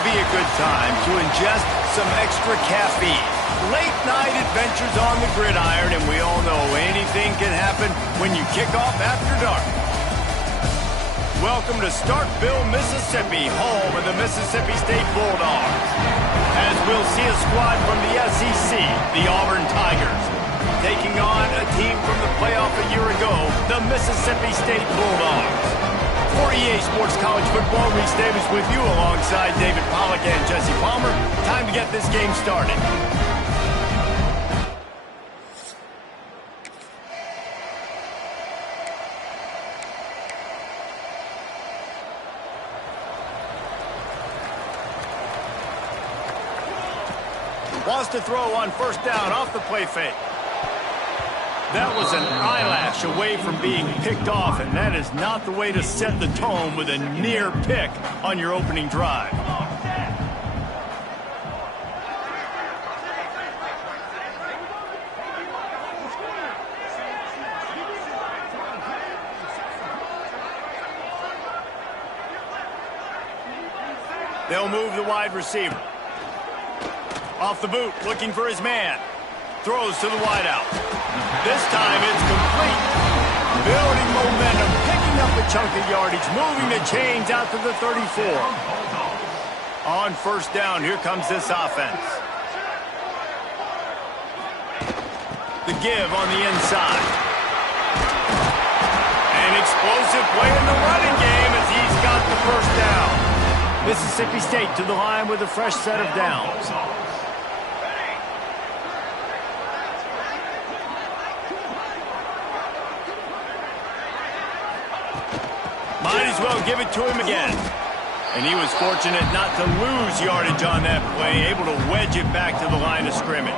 would be a good time to ingest some extra caffeine. Late night adventures on the gridiron, and we all know anything can happen when you kick off after dark. Welcome to Starkville, Mississippi, home of the Mississippi State Bulldogs. As we'll see a squad from the SEC, the Auburn Tigers, taking on a team from the playoff a year ago, the Mississippi State Bulldogs. 48 Sports College Football, Reese Davis with you alongside David Pollack and Jesse Palmer. Time to get this game started. Wants to throw on first down off the play fake. That was an eyelash away from being picked off, and that is not the way to set the tone with a near pick on your opening drive. They'll move the wide receiver. Off the boot, looking for his man. Throws to the wideout. This time it's complete. Building momentum, picking up a chunk of yardage, moving the chains out to the 34. On first down, here comes this offense. The give on the inside. An explosive play in the running game as he's got the first down. Mississippi State to the line with a fresh set of downs. Might as well give it to him again. And he was fortunate not to lose yardage on that play, able to wedge it back to the line of scrimmage.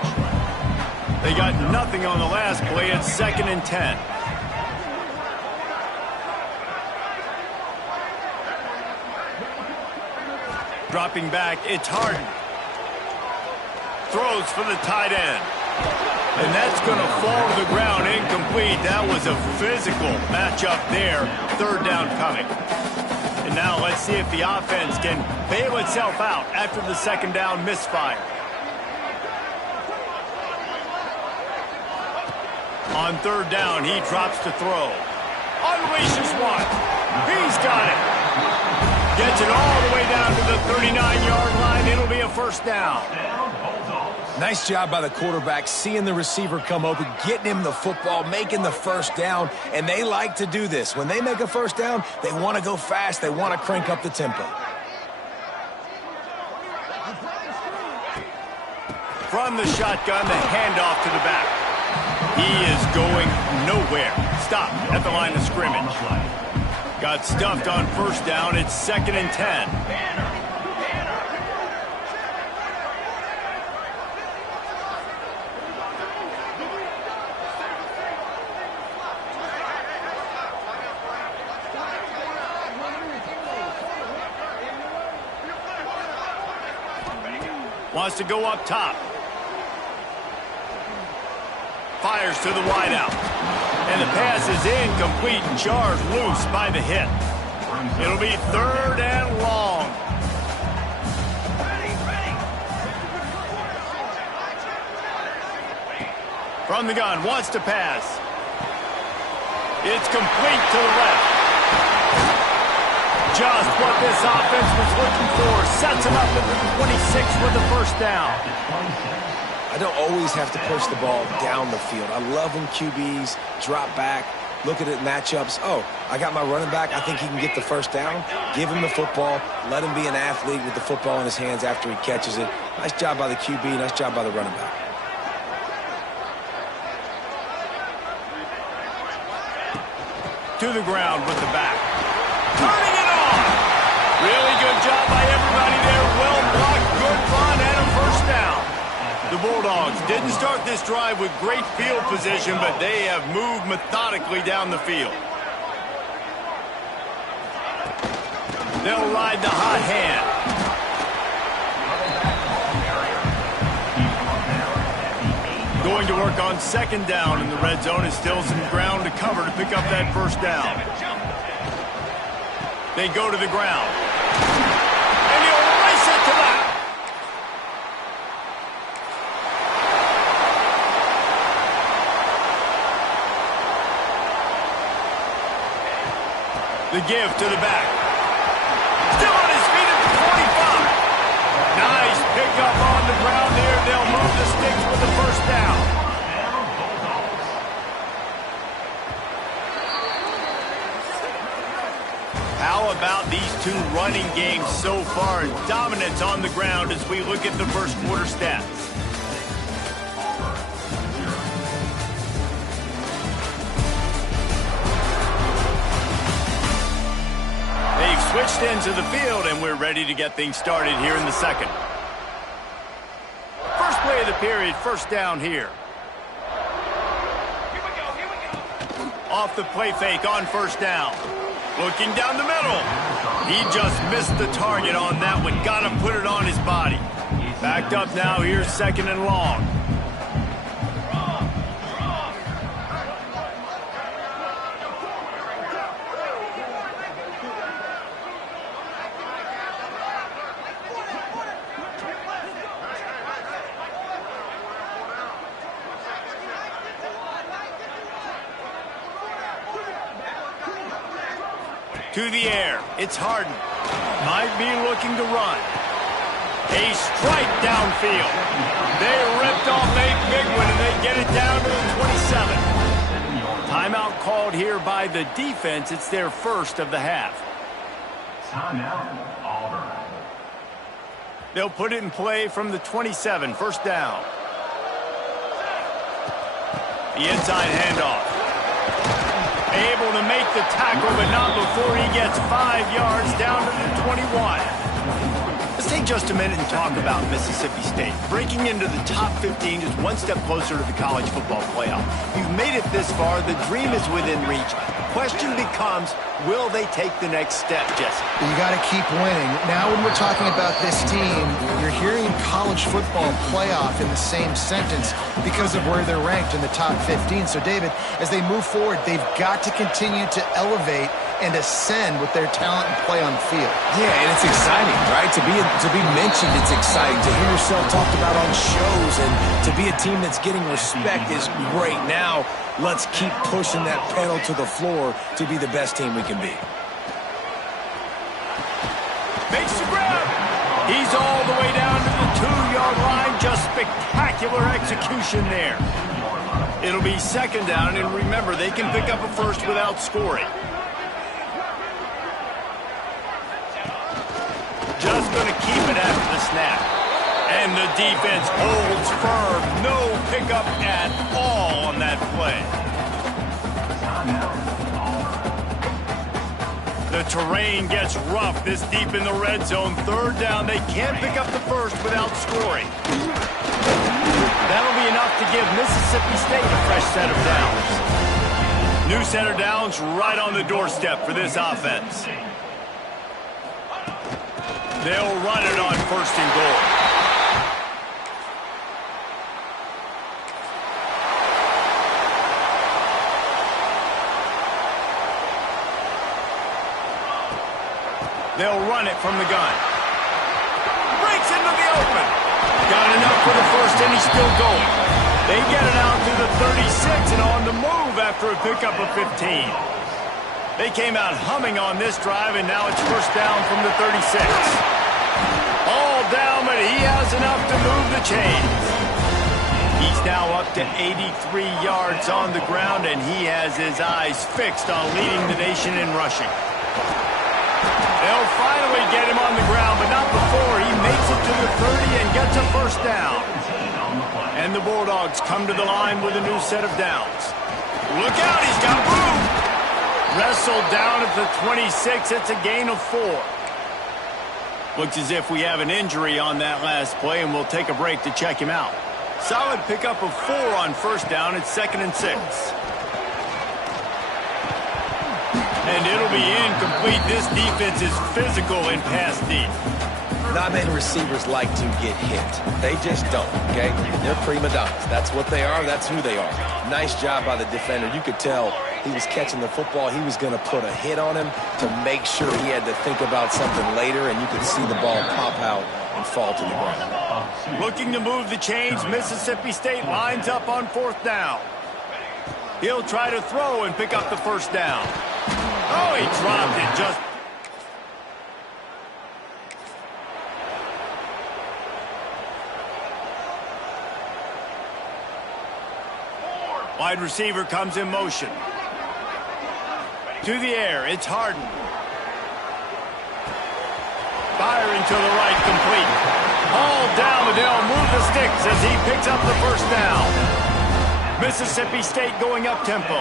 They got nothing on the last play. It's 2nd and 10. Dropping back, it's Harden. Throws for the tight end. And that's going to fall to the ground incomplete. That was a physical matchup there. 3rd down coming. And now let's see if the offense can bail itself out after the 2nd down misfire. On 3rd down, he drops to throw. Unleashes one. He's got it. Gets it all the way down to the 39-yard line. It'll be a first down. Nice job by the quarterback, seeing the receiver come open, getting him the football, making the first down, and they like to do this. When they make a first down, they want to go fast. They want to crank up the tempo. From the shotgun, the handoff to the back. He is going nowhere. Stopped at the line of scrimmage. Got stuffed on first down. It's 2nd and 10. Wants to go up top. Fires to the wideout. And the pass is incomplete and charged loose by the hit. It'll be 3rd and long. From the gun, wants to pass. It's complete to the left. Just what this offense was looking for. Sets him up at the 26 with the first down. I don't always have to push the ball down the field. I love when QBs drop back, look at it matchups. Oh, I got my running back. I think he can get the first down. Give him the football. Let him be an athlete with the football in his hands after he catches it. Nice job by the QB. Nice job by the running back. To the ground with the back. Turning it on. Really good job by everybody there. Well blocked, good run, and a first down. The Bulldogs didn't start this drive with great field position, but they have moved methodically down the field. They'll ride the hot hand. Going to work on 2nd down in the red zone. Is still some ground to cover to pick up that first down. They go to the ground. And he'll race it to the The give to the back. Still on his feet at the 25. Nice pickup on the ground there. They'll move the sticks with the first down. How about these two running games so far? Dominance on the ground as we look at the first quarter stats. They've switched into the field, and we're ready to get things started here in the second. First play of the period, first down here. Off the play fake on first down. Looking down the middle. He just missed the target on that one. Got to put it on his body. Backed up now. Here's second and long. To the air. It's Harden. Might be looking to run. A strike downfield. They ripped off a big one, and they get it down to the 27. Timeout called here by the defense. It's their first of the half. Timeout, Auburn. They'll put it in play from the 27. First down. The inside handoff. Able to make the tackle, but not before he gets 5 yards down to the 21. Let's take just a minute and talk about Mississippi State. Breaking into the top 15 is one step closer to the college football playoff. You've made it this far. The dream is within reach. The question becomes, will they take the next step, Jesse? You got to keep winning. Now when we're talking about this team, you're hearing college football playoff in the same sentence because of where they're ranked in the top 15. So, David, as they move forward, they've got to continue to elevate and ascend with their talent and play on the field. Yeah, and it's exciting, right? To be mentioned, it's exciting. To hear yourself talked about on shows and to be a team that's getting respect is great. Now, let's keep pushing that pedal to the floor to be the best team we can be. Makes the grab. He's all the way down to the 2-yard line. Just spectacular execution there. It'll be second down, and remember, they can pick up a first without scoring. Just going to keep it after the snap. And the defense holds firm. No pickup at all on that play. The terrain gets rough this deep in the red zone. Third down, they can't pick up the first without scoring. That'll be enough to give Mississippi State a fresh set of downs. New set of downs right on the doorstep for this offense. They'll run it on first and goal. They'll run it from the gun. Breaks into the open. Got enough for the first, and he's still going. They get it out to the 36 and on the move after a pickup of 15. They came out humming on this drive, and now it's first down from the 36. All down, but he has enough to move the chains. He's now up to 83 yards on the ground, and he has his eyes fixed on leading the nation in rushing. They'll finally get him on the ground, but not before he makes it to the 30 and gets a first down. And the Bulldogs come to the line with a new set of downs. Look out, he's got room. Wrestled down at the 26. It's a gain of 4. Looks as if we have an injury on that last play, and we'll take a break to check him out. Solid pickup of 4 on first down. It's 2nd and 6. And it'll be incomplete. This defense is physical and pass deep. Not many receivers like to get hit. They just don't, okay? They're prima donnas. That's what they are. That's who they are. Nice job by the defender. You could tell he was catching the football. He was going to put a hit on him to make sure he had to think about something later, and you could see the ball pop out and fall to the ground. Looking to move the chains, Mississippi State lines up on 4th down. He'll try to throw and pick up the first down. Oh, he dropped it just... Wide receiver comes in motion. To the air, it's Harden. Firing to the right, complete. All down, but they'll move the sticks as he picks up the first down. Mississippi State going up-tempo.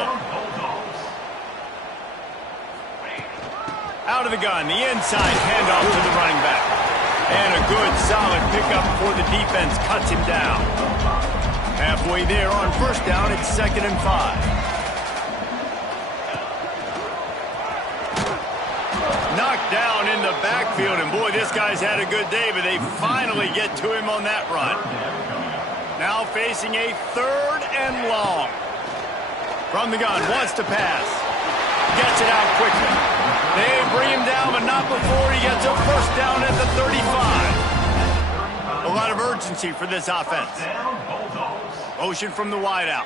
Out of the gun, the inside handoff to the running back. And a good, solid pickup before the defense cuts him down. Halfway there on first down, it's 2nd and 5. Knocked down in the backfield, and boy, this guy's had a good day, but they finally get to him on that run. Now facing a 3rd and long. From the gun, wants to pass. Gets it out quickly. They bring him down, but not before he gets a first down at the 35. A lot of urgency for this offense. Motion from the wideout.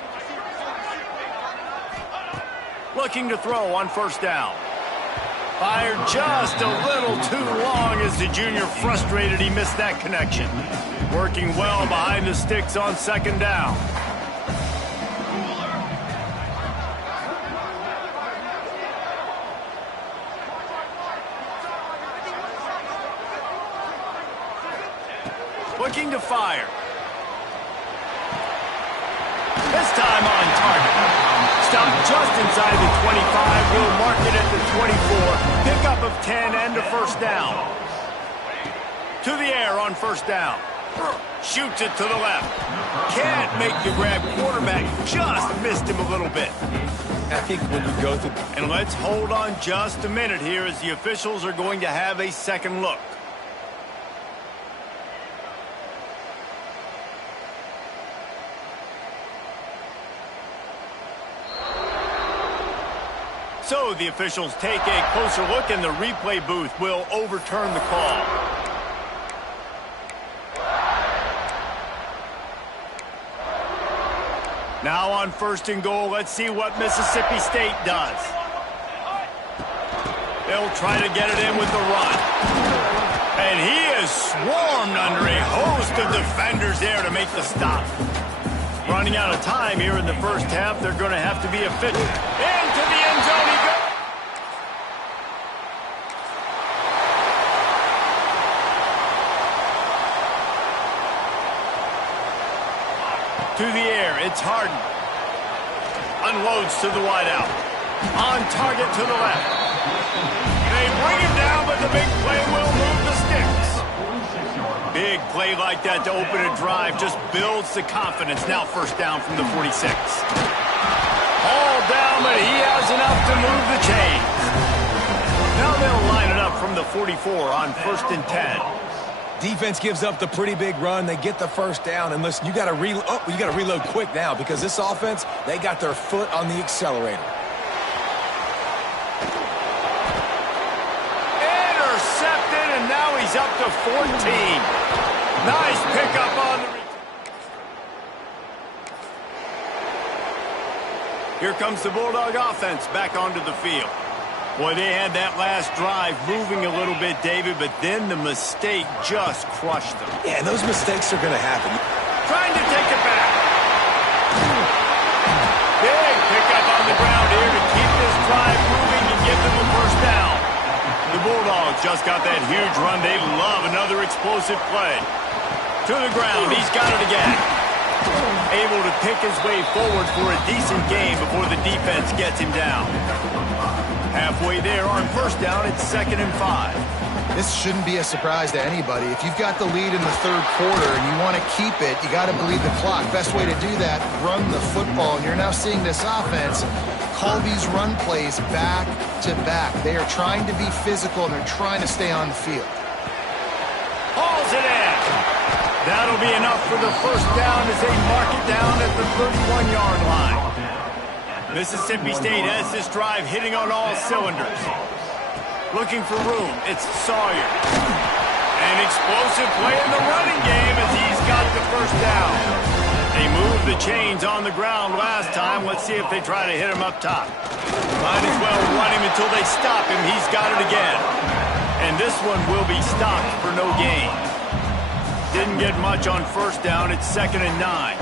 Looking to throw on first down. Fired just a little too long as the junior frustrated he missed that connection. Working well behind the sticks on 2nd down. Looking to fire. This time on target. Stopped just inside the 25. We'll mark it at the 24. Pickup of 10 and a first down. To the air on first down. Shoots it to the left. Can't make the grab. Quarterback just missed him a little bit. I think when you go through... And let's hold on just a minute here as the officials are going to have a second look. So the officials take a closer look, and the replay booth will overturn the call. Now on 1st and goal, let's see what Mississippi State does. They'll try to get it in with the run. And he is swarmed under a host of defenders there to make the stop. Running out of time here in the first half, they're going to have to be efficient. Into the end zone he goes. To the air, it's Harden. Unloads to the wideout. On target to the left. They bring him down, but the big play will move the sticks. Big play like that to open a drive just builds the confidence. Now first down from the 46. All down, but he has enough to move the chains. Now they'll line it up from the 44 on 1st and 10. Defense gives up the pretty big run. They get the first down. And listen, you got to reload quick now because this offense, they got their foot on the accelerator. Intercepted, and now he's up to 14. Nice pickup on the... Here comes the Bulldog offense back onto the field. Boy, they had that last drive moving a little bit, David, but then the mistake just crushed them. Yeah, those mistakes are going to happen. Trying to take it back. Big pickup on the ground here to keep this drive moving and give them a first down. The Bulldogs just got that huge run. They love another explosive play. To the ground, he's got it again. Able to pick his way forward for a decent game before the defense gets him down. Halfway there on first down, it's 2nd and 5. This shouldn't be a surprise to anybody. If you've got the lead in the 3rd quarter and you want to keep it, you got to bleed the clock. Best way to do that, run the football. And you're now seeing this offense call these run plays back to back. They are trying to be physical, and they're trying to stay on the field. Hauls it in. That'll be enough for the first down as they mark it down at the 31-yard line. Mississippi State has this drive hitting on all cylinders. Looking for room, it's Sawyer. An explosive play in the running game as he's got the first down. They moved the chains on the ground last time. Let's see if they try to hit him up top. Might as well run him until they stop him. He's got it again. And this one will be stopped for no gain. Didn't get much on first down. It's 2nd and 9.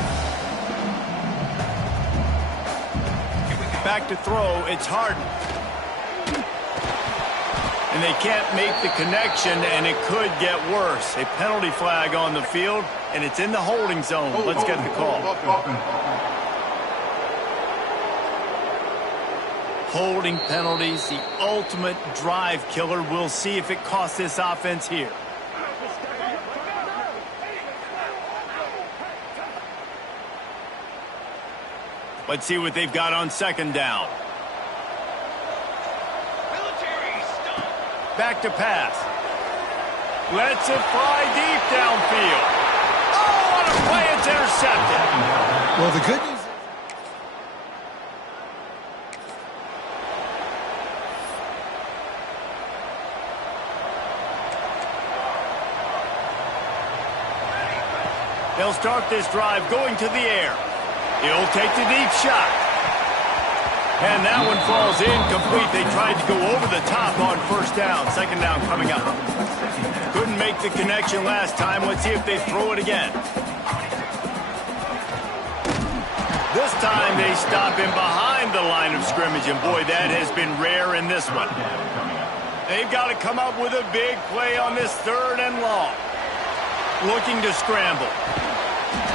Back to throw. It's Harden. And they can't make the connection, and it could get worse. A penalty flag on the field, and it's in the holding zone. Let's get the call. Holding penalties, the ultimate drive killer. We'll see if it costs this offense here. Let's see what they've got on 2nd down. Back to pass. Lets it fly deep downfield. Oh, what a play. It's intercepted. Well, the good news... They'll start this drive going to the air. He'll take the deep shot. And that one falls incomplete. They tried to go over the top on first down. 2nd down coming up. Couldn't make the connection last time. Let's see if they throw it again. This time they stop him behind the line of scrimmage. And boy, that has been rare in this one. They've got to come up with a big play on this 3rd and long. Looking to scramble.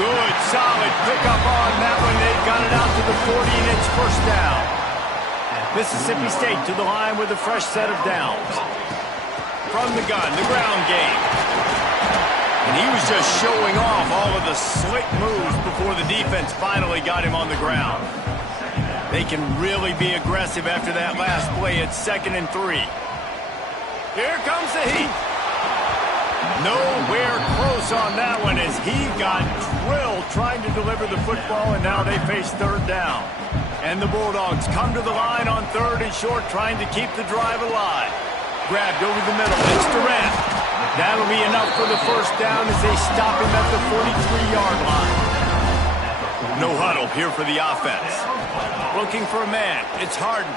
Good, solid pickup on that one. They've got it out to the 40, and it's 1st down. Mississippi State to the line with a fresh set of downs. From the gun, the ground game. And he was just showing off all of the slick moves before the defense finally got him on the ground. They can really be aggressive after that last play. It's 2nd and 3. Here comes the heat. Nowhere close on that one as he got drilled trying to deliver the football, and now they face 3rd down. And the Bulldogs come to the line on 3rd and short, trying to keep the drive alive. Grabbed over the middle. It's Durant. That'll be enough for the 1st down as they stop him at the 43-yard line. No huddle here for the offense. Looking for a man. It's Harden.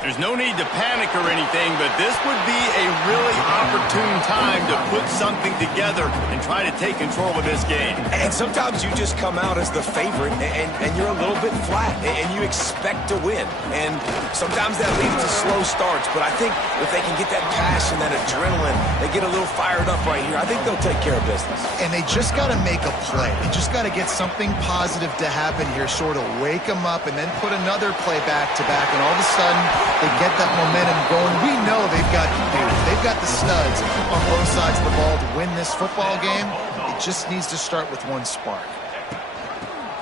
There's no need to panic or anything, but this would be a really opportune time to put something together and try to take control of this game. And sometimes you just come out as the favorite, and you're a little bit flat, and you expect to win. And sometimes that leads to slow starts, but I think if they can get that passion, that adrenaline, they get a little fired up right here, I think they'll take care of business. And they just got to make a play. They just got to get something positive to happen here, sort of wake them up, and then put another play back-to-back, and all of a sudden, they get that momentum going. We know they've got the dudes. They've got the studs on both sides of the ball to win this football game. It just needs to start with one spark.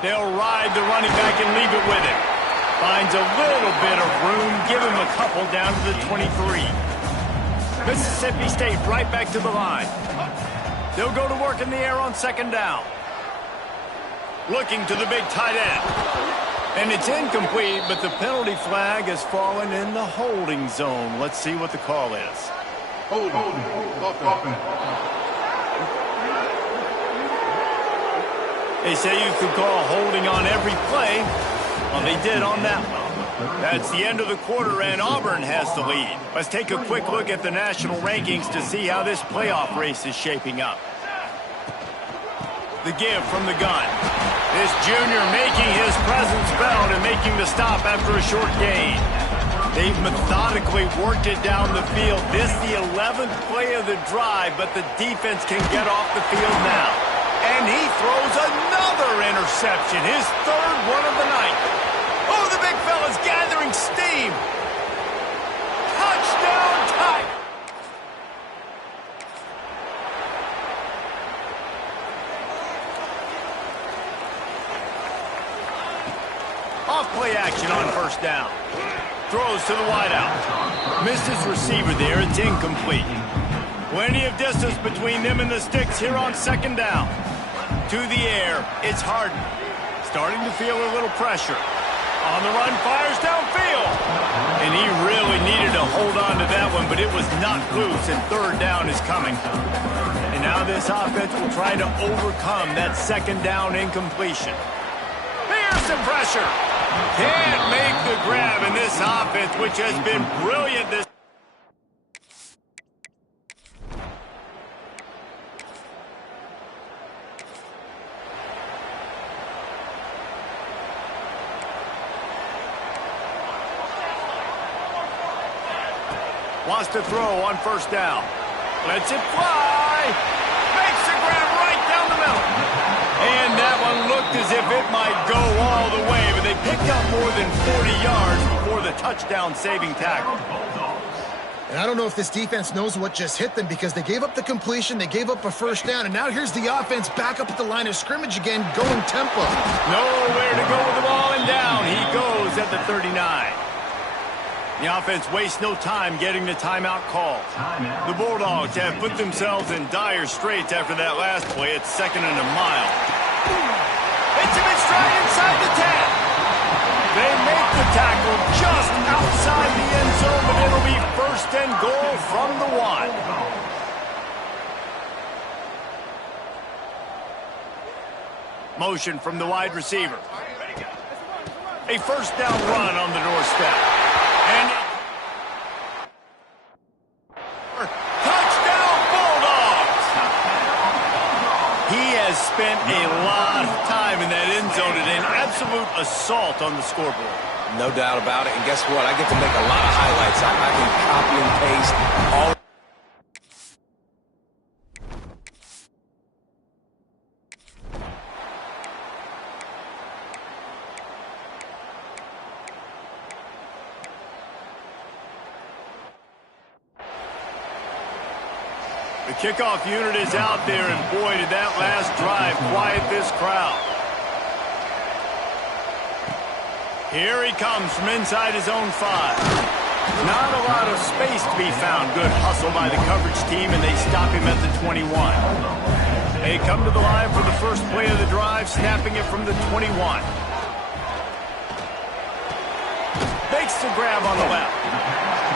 They'll ride the running back and leave it with him. Finds a little bit of room. Give him a couple down to the 23. Mississippi State right back to the line. They'll go to work in the air on 2nd down. Looking to the big tight end. And it's incomplete, but the penalty flag has fallen in the holding zone. Let's see what the call is. They say you could call holding on every play. Well, they did on that one. That's the end of the quarter, and Auburn has the lead. Let's take a quick look at the national rankings to see how this playoff race is shaping up. The give from the gun. This junior making his presence felt and making the stop after a short gain. They've methodically worked it down the field. This the 11th play of the drive, but the defense can get off the field now. And he throws another interception, his 3rd one of the night. Oh, the big fella's gathering steam. Touchdown, Tigers! Off-play action on 1st down. Throws to the wideout. Missed his receiver there. It's incomplete. Plenty of distance between them and the sticks here on 2nd down. To the air. It's Harden. Starting to feel a little pressure. On the run, fires downfield. And he really needed to hold on to that one, but it was not loose, and third down is coming. And now this offense will try to overcome that second down incompletion. Here's some pressure. Can't make the grab in this offense, which has been brilliant this. Wants to throw on first down. Lets it fly. Makes the grab right down the middle. And that one looked as if it might go all the way, but they picked up more than 40 yards before the touchdown-saving tackle. And I don't know if this defense knows what just hit them because they gave up the completion, they gave up a first down, and now here's the offense back up at the line of scrimmage again, going tempo. Nowhere to go with the ball, and down he goes at the 39. The offense wastes no time getting the timeout call. The Bulldogs have put themselves in dire straits after that last play. It's 2nd and a mile. Hits him in stride inside the 10. They make the tackle just outside the end zone, but it'll be 1st and goal from the 1. Motion from the wide receiver. A first down run on the doorstep. And touchdown Bulldogs! He has spent a lot of time in that end zone and an absolute assault on the scoreboard. No doubt about it. And guess what? I get to make a lot of highlights. I can copy and paste all. The kickoff unit is out there, and boy, did that last drive quiet this crowd. Here he comes from inside his own 5. Not a lot of space to be found. Good hustle by the coverage team, and they stop him at the 21. They come to the line for the first play of the drive, snapping it from the 21. Makes the grab on the left.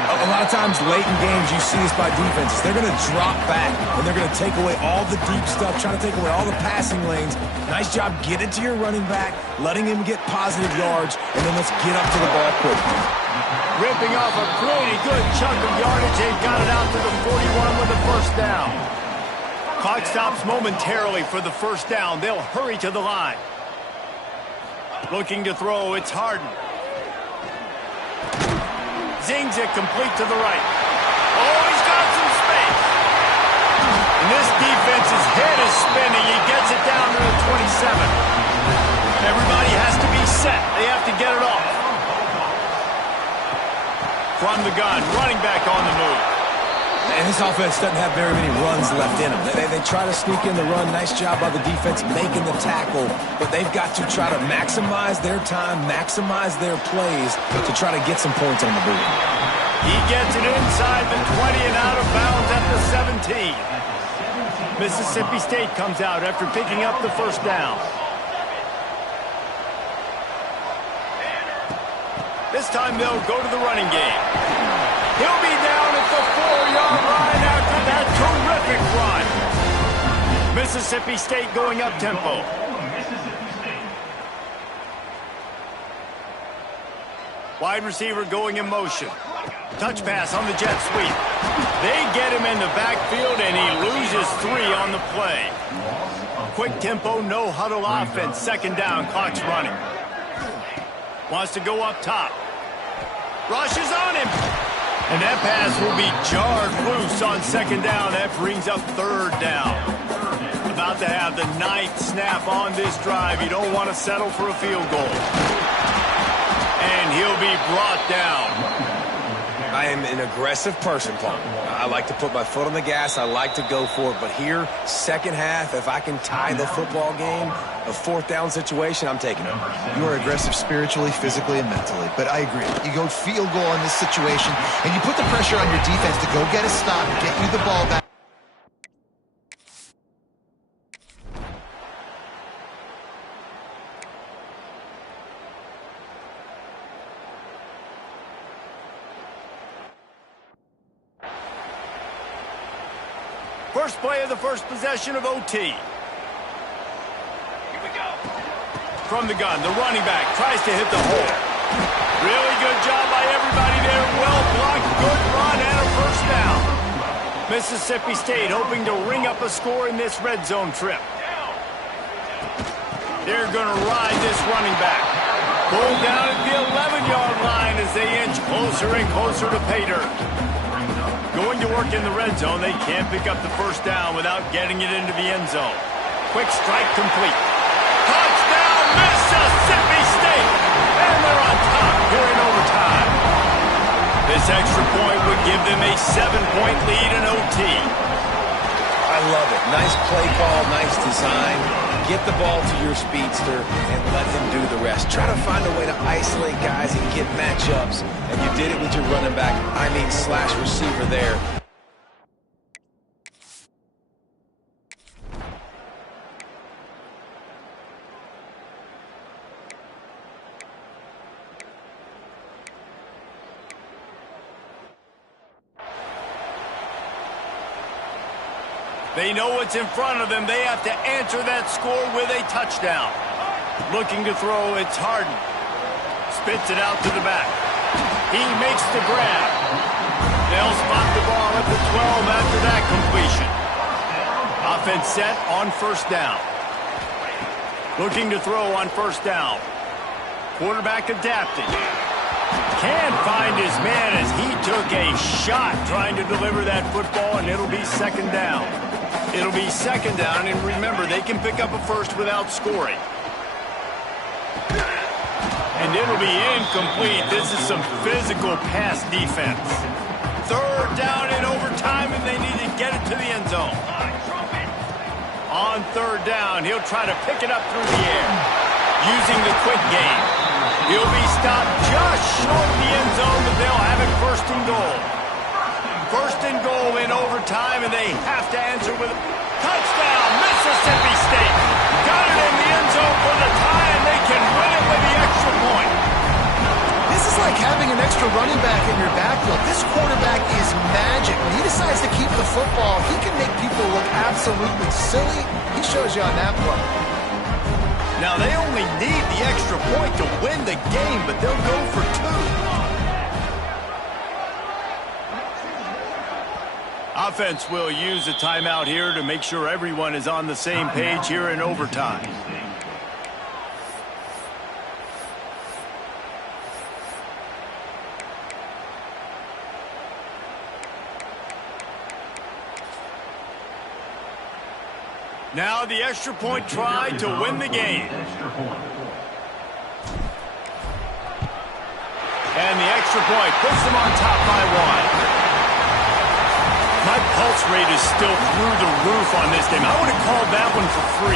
A lot of times late in games you see this by defenses. They're going to drop back, and they're going to take away all the deep stuff, trying to take away all the passing lanes. Nice job getting to your running back, letting him get positive yards, and then let's get up to the ball quickly. Ripping off a pretty good chunk of yardage. They got it out to the 41 with the first down. Clock stops momentarily for the first down. They'll hurry to the line. Looking to throw, it's Harden. Zings it complete to the right. Oh, he's got some space. And this defense's head is spinning. He gets it down to the 27. Everybody has to be set. They have to get it off. From the gun, running back on the move. And this offense doesn't have very many runs left in them. They try to sneak in the run. Nice job by the defense making the tackle. But they've got to try to maximize their time, maximize their plays to try to get some points on the board. He gets it inside the 20 and out of bounds at the 17. Mississippi State comes out after picking up the first down. This time they'll go to the running game. He'll be down at the 4-yard line after that terrific run. Mississippi State going up tempo. Wide receiver going in motion. Touch pass on the jet sweep. They get him in the backfield, and he loses 3 on the play. Quick tempo, no huddle offense. Second down, clock's running. Wants to go up top. Rushes on him. And that pass will be jarred loose on second down. That brings up third down. About to have the 9th snap on this drive. You don't want to settle for a field goal. And he'll be brought down. I am an aggressive person, Paul. I like to put my foot on the gas. I like to go for it. But here, second half, if I can tie the football game, a 4th down situation, I'm taking it. You are aggressive spiritually, physically, and mentally. But I agree. You go field goal in this situation, and you put the pressure on your defense to go get a stop, get you the ball back. First play of the first possession of OT. Here we go. From the gun, the running back tries to hit the hole. Really good job by everybody there. Well blocked, good run, and a first down. Mississippi State hoping to ring up a score in this red zone trip. They're going to ride this running back. Pulled down at the 11-yard line as they inch closer and closer to pay dirt. Going to work in the red zone, they can't pick up the first down without getting it into the end zone. Quick strike complete. Touchdown, Mississippi State! And they're on top here in overtime. This extra point would give them a 7-point lead in OT. I love it. Nice play call, nice design. Get the ball to your speedster and let him do the rest. Try to find a way to isolate guys and get matchups, and you did it with your running back, slash receiver there. They know what's in front of them. They have to answer that score with a touchdown. Looking to throw, it's Harden. Spits it out to the back. He makes the grab. They'll spot the ball at the 12 after that completion. Offense set on first down. Looking to throw on first down. Quarterback adapting. Can't find his man as he took a shot trying to deliver that football, and it'll be second down. It'll be second down, and remember, they can pick up a first without scoring. And it'll be incomplete. This is some physical pass defense. Third down in overtime, and they need to get it to the end zone. On third down, he'll try to pick it up through the air. Using the quick game. He'll be stopped just short of the end zone, but they'll have it first and goal. First and goal in overtime, and they have to answer with a touchdown, Mississippi State. Got it in the end zone for the tie, and they can win it with the extra point. This is like having an extra running back in your backfield. This quarterback is magic. When he decides to keep the football, he can make people look absolutely silly. He shows you on that play. Now, they only need the extra point to win the game, but they'll go for two. Offense will use a timeout here to make sure everyone is on the same page here in overtime. Now the extra point try to win the game. And the extra point puts them on top by one. My pulse rate is still through the roof on this game. I would have called that one for free.